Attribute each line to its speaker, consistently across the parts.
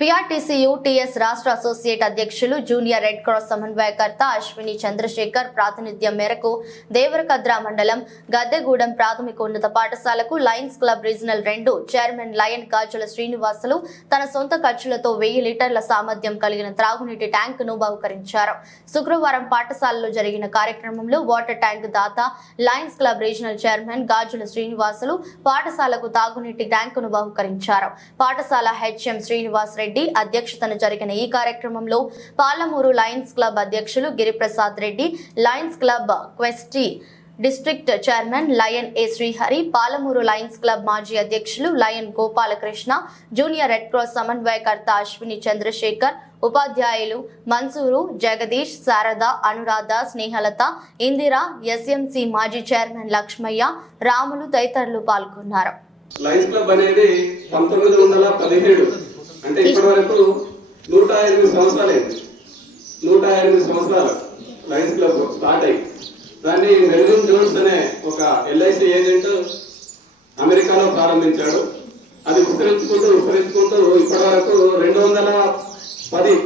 Speaker 1: పిఆర్టీసీయు TS రాష్ట్ర associate అధ్యక్షులు junior red cross సమన్వయకర్త అశ్విని చంద్రశేఖర్ ప్రాతినిధ్యం మేరకు దేవరకద్ర మండలం గద్దెగూడెం ప్రాథమికోన్నత పాఠశాలకు లయన్స్ క్లబ్ రీజనల్ రెండు చైర్మన్ లయన్ కాజుల శ్రీనివాసులు తన సొంత ఖర్చులతో వెయ్యి లీటర్ల సామర్థ్యం కలిగిన త్రాగునీటి ట్యాంక్ను బహుకరించారు. శుక్రవారం పాఠశాలలో జరిగిన కార్యక్రమంలో వాటర్ ట్యాంక్ దాత lions club regional chairman Gajula Srinivasulu పాఠశాలకు తాగునీటి ట్యాంకును బహుకరించారు. పాఠశాల హెచ్ఎం శ్రీనివాస్ రెడ్డి రెడ్డి అధ్యక్షతన జరిగిన ఈ కార్యక్రమంలో పాలమూరు లయన్స్ క్లబ్ అధ్యక్షులు Giriprasad Reddy Lions club క్వెస్టీ district chairman Lion A Srihari Palamuru Lions Club మాజీ అధ్యక్షులు Lion Gopalakrishna junior Red Cross సమన్వయకర్త అశ్విని చంద్రశేఖర్ ఉపాధ్యాయులు మన్సూరు జగదీష్ శారద అనురాధ స్నేహలత ఇందిర ఎస్ఎంసి మాజీ చైర్మన్ లక్ష్మయ్య రాములు తదితరులు పాల్గొన్నారు.
Speaker 2: లయన్స్ క్లబ్ అనేది పంతొమ్మిది వందల పదిహేడు అంటే ఇప్పటి వరకు నూట ఎనిమిది సంవత్సరాలైంది నూట ఎనిమిది సంవత్సరాలు లయన్స్ క్లబ్ స్టార్ట్ అయ్యి. దాన్ని మెల్విన్ జోన్స్ అనే ఒక ఎల్ఐసి ఏజెంట్ అమెరికాలో ప్రారంభించాడు. అది విస్తరించుకుంటూ విస్తరించుకుంటూ ఇప్పటి వరకు రెండు వందల పది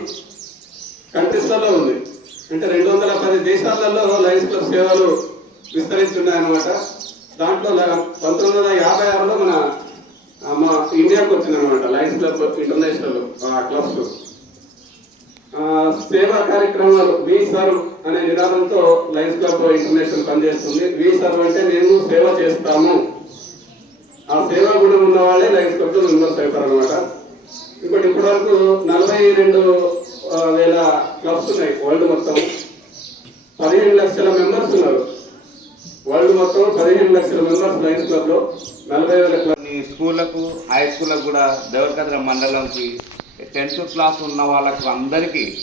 Speaker 2: కంట్రీస్లలో ఉంది. అంటే రెండు వందల పది దేశాలలో లయన్స్ క్లబ్ సేవలు విస్తరించున్నాయన్నమాట. దాంట్లో పంతొమ్మిది వందల యాభై ఆరులో మన మా ఇండియాకి వచ్చింది అనమాట లైన్స్ క్లబ్ ఇంటర్నేషనల్ ఆ క్లబ్స్ సేవా కార్యక్రమాలు వి సర్వ్ అనే నినాదంతో లైన్స్ క్లబ్ ఇంటర్నేషనల్ పనిచేస్తుంది. వి సర్వ్ అంటే మేము సేవ చేస్తాము. ఆ సేవా గుణం ఉన్న వాళ్ళే లైన్స్ క్లబ్ మెంబర్స్ అవుతారు అనమాట ఇంకోటి ఇప్పటి వరకు నలభై రెండు వేల క్లబ్స్ ఉన్నాయి వరల్డ్ మొత్తం. పదిహేను లక్షల మెంబర్స్ ఉన్నారు. వరల్డ్ మొత్తం పదిహేను లక్షల మెంబర్స్ లైన్స్ క్లబ్లో నలభై వేల క్లబ్
Speaker 3: స్కూళ్ళకు హై స్కూళ్ళకు కూడా దేవరకద్ర మండలంకి టెన్త్ క్లాస్ ఉన్న వాళ్ళకు అందరికీ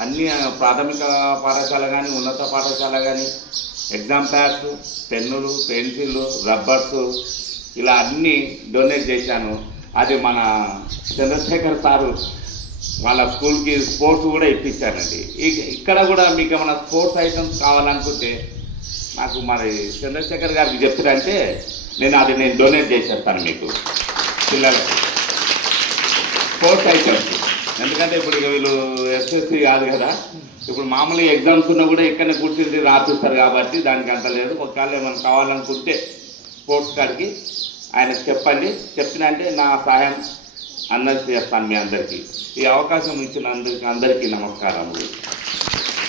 Speaker 3: అన్ని ప్రాథమిక పాఠశాల కానీ ఉన్నత పాఠశాల కానీ ఎగ్జామ్ ప్యాడ్స్ పెన్నులు పెన్సిళ్ళు రబ్బర్స్ ఇలా అన్నీ డొనేట్ చేశాను. అది మన చంద్రశేఖర్ సారు వాళ్ళ స్కూల్కి స్పోర్ట్స్ కూడా ఇప్పించారండి. ఇక్కడ కూడా మీకు ఏమైనా స్పోర్ట్స్ ఐటమ్స్ కావాలనుకుంటే నాకు మరి చంద్రశేఖర్ గారికి చెప్తారంటే నేను అది నేను డొనేట్ చేసేస్తాను మీకు. పిల్లలకి. స్పోర్ట్స్ ఐటమ్స్ ఎందుకంటే ఇప్పుడు ఇక వీళ్ళు ఎస్ఎస్సి కాదు కదా. ఇప్పుడు మామూలుగా ఎగ్జామ్స్ ఉన్నా కూడా ఇక్కడనే కూర్చుంది రాపిస్తారు కాబట్టి దానికి అంత లేదు. ఒకవేళ ఏమైనా కావాలనుకుంటే స్పోర్ట్స్ కాడికి ఆయనకు చెప్పండి. చెప్పిన అంటే నా సహాయం అందరికి చేస్తాను మీ అందరికీ. ఈ అవకాశం ఇచ్చిన అందరికీ అందరికీ నమస్కారములు.